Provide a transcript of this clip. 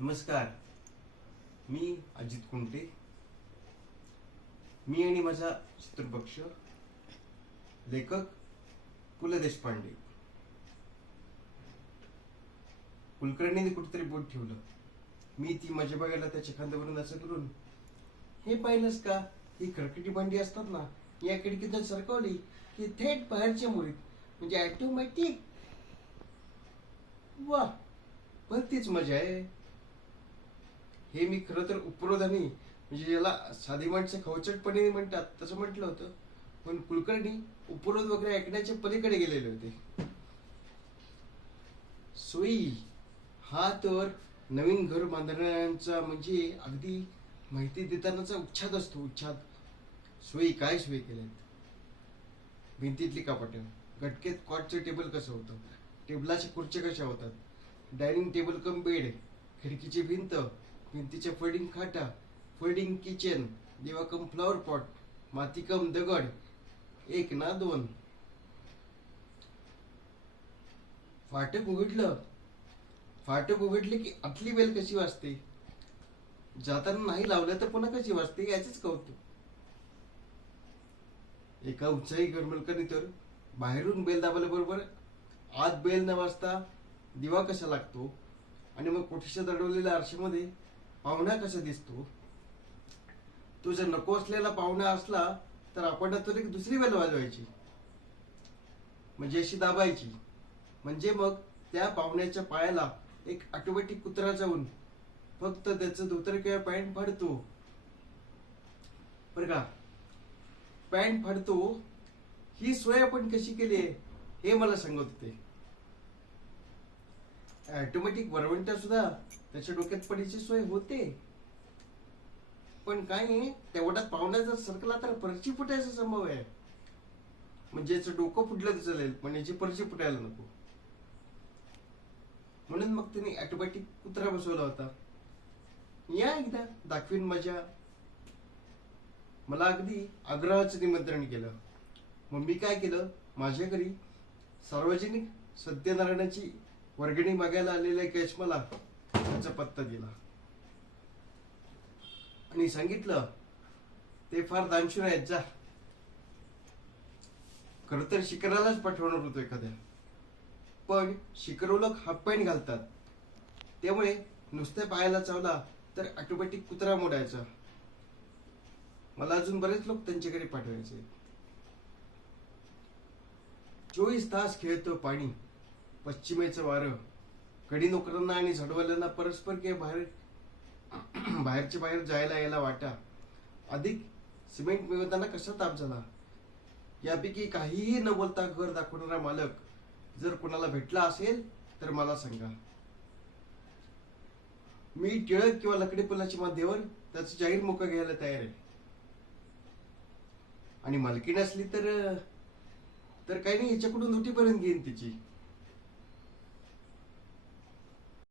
नमस्कार. मी अजित कुंटे. मी आणि माझा शत्रुपक्ष लेखक पु ल देशपांडे. कुलकर्णीने कुठेतरी बोट ठेवलं. मी ती माझ्या बघायला त्याच्या खांद्यावरून असं करून हे पाहिलंस का? ही खडकटी भांडी असतात ना या खिडकीतून सरकवली की थेट बाहेरच्या मुरीत म्हणजे ऑटोमॅटिक वा पण तीच मजा आहे. हे मी खरं तर उपरोधानी म्हणजे ज्याला साधी माणसं खवचटपणे म्हणतात तसं म्हटलं होतं. पण कुलकर्णी उपरोध वगैरे ऐकण्याच्या पलीकडे गेलेले होते. सोयी हा तर नवीन घर बांधण्याचा म्हणजे अगदी माहिती देतानाचा उच्छाद असतो उच्छाद. सोयी काय सोयी केल्यात भिंतीतली कापटं गटकेत कॉटचं टेबल कसं होतं? टेबलाच्या खुर्च्या कशा होतात? Dining table cum bed. खिडकीची भिंत. भिंतीच्या फोल्डिंग खाटा फोल्डिंग किचन दिवाकम फ्लॉवर पॉट मातीकम दगड एक ना दोन. फाटक उघडलं. फाटक उघडले की आतली बेल कशी वाजते? जाताना नाही लावलं तर पुन्हा कशी वाजते याचेच कौतुक. एका उत्साही गरमलकरणी तर बाहेरून बेल दाबल्या बरोबर आत बेल न वाजता दिवा कसा लागतो? आणि मग कोठीच्या दडवलेल्या आरशामध्ये पाहुण्या कसा दिसतो? तो जर नको असलेला पाहुणा असला तर आपण तर दुसरी बेल वाजवायची. म्हणजे अशी दाबायची. म्हणजे मग त्या पाहुण्याच्या पायाला एक ऑटोमॅटिक कुत्रा जाऊन फक्त त्याचं धोतर किंवा पॅन्ट फाडतो. बर का? पॅन्ट फाडतो. ही सोय आपण कशी केली आहे हे मला सांगत होते. ऑटोमॅटिक वरवंटा सुद्धा त्याच्या डोक्यात पडीची सोय होते. पण काय आहे, तेवढ्यात पाहुणा जर सरकला तर परची फुटायचा संभव आहे. म्हणजे याचं डोकं फुटलं तर चालेल पण याची परची फुटायला नको. म्हणून मग त्यांनी ऑटोमॅटिक कुत्रा बसवला होता. या एकदा दाखवीन माझ्या. मला अगदी आग्रहाचं निमंत्रण केलं. मग मी काय केलं माझ्या घरी सार्वजनिक सत्यनारायणाची वर्गणी मागायला आलेल्या कॅश मला त्याचा पत्ता दिला. आणि सांगितलं ते फार दानशूर आहेत जा. खर तर शिखरालाच पाठवणार होतो एखाद्या. पण शिखरो लोक हाफ पॅन्ट घालतात. त्यामुळे नुसत्या पायाला चावला तर ऑटोमॅटिक कुत्रा मोडायचा. मला अजून बरेच लोक त्यांच्याकडे पाठवायचे चोवीस तास खेळतो पाणी पश्चिमेचं वारं. कडी नोकरांना आणि झडवाल्यांना परस्पर किंवा बाहेर बाहेरच्या बाहेर जायला यायला वाटा. अधिक सिमेंट मिळवताना कसा ताप झाला? यापैकी काहीही न बोलता घर दाखवणारा मालक जर कोणाला भेटला असेल तर मला सांगा. मी टिळक किंवा लकडी पुलाच्या माध्यमावर त्याचं जाहीर मोका घ्यायला तयार आहे. आणि मालकी नसली तर तर काही नाही याच्याकडून नोटीपर्यंत घेईन तिची.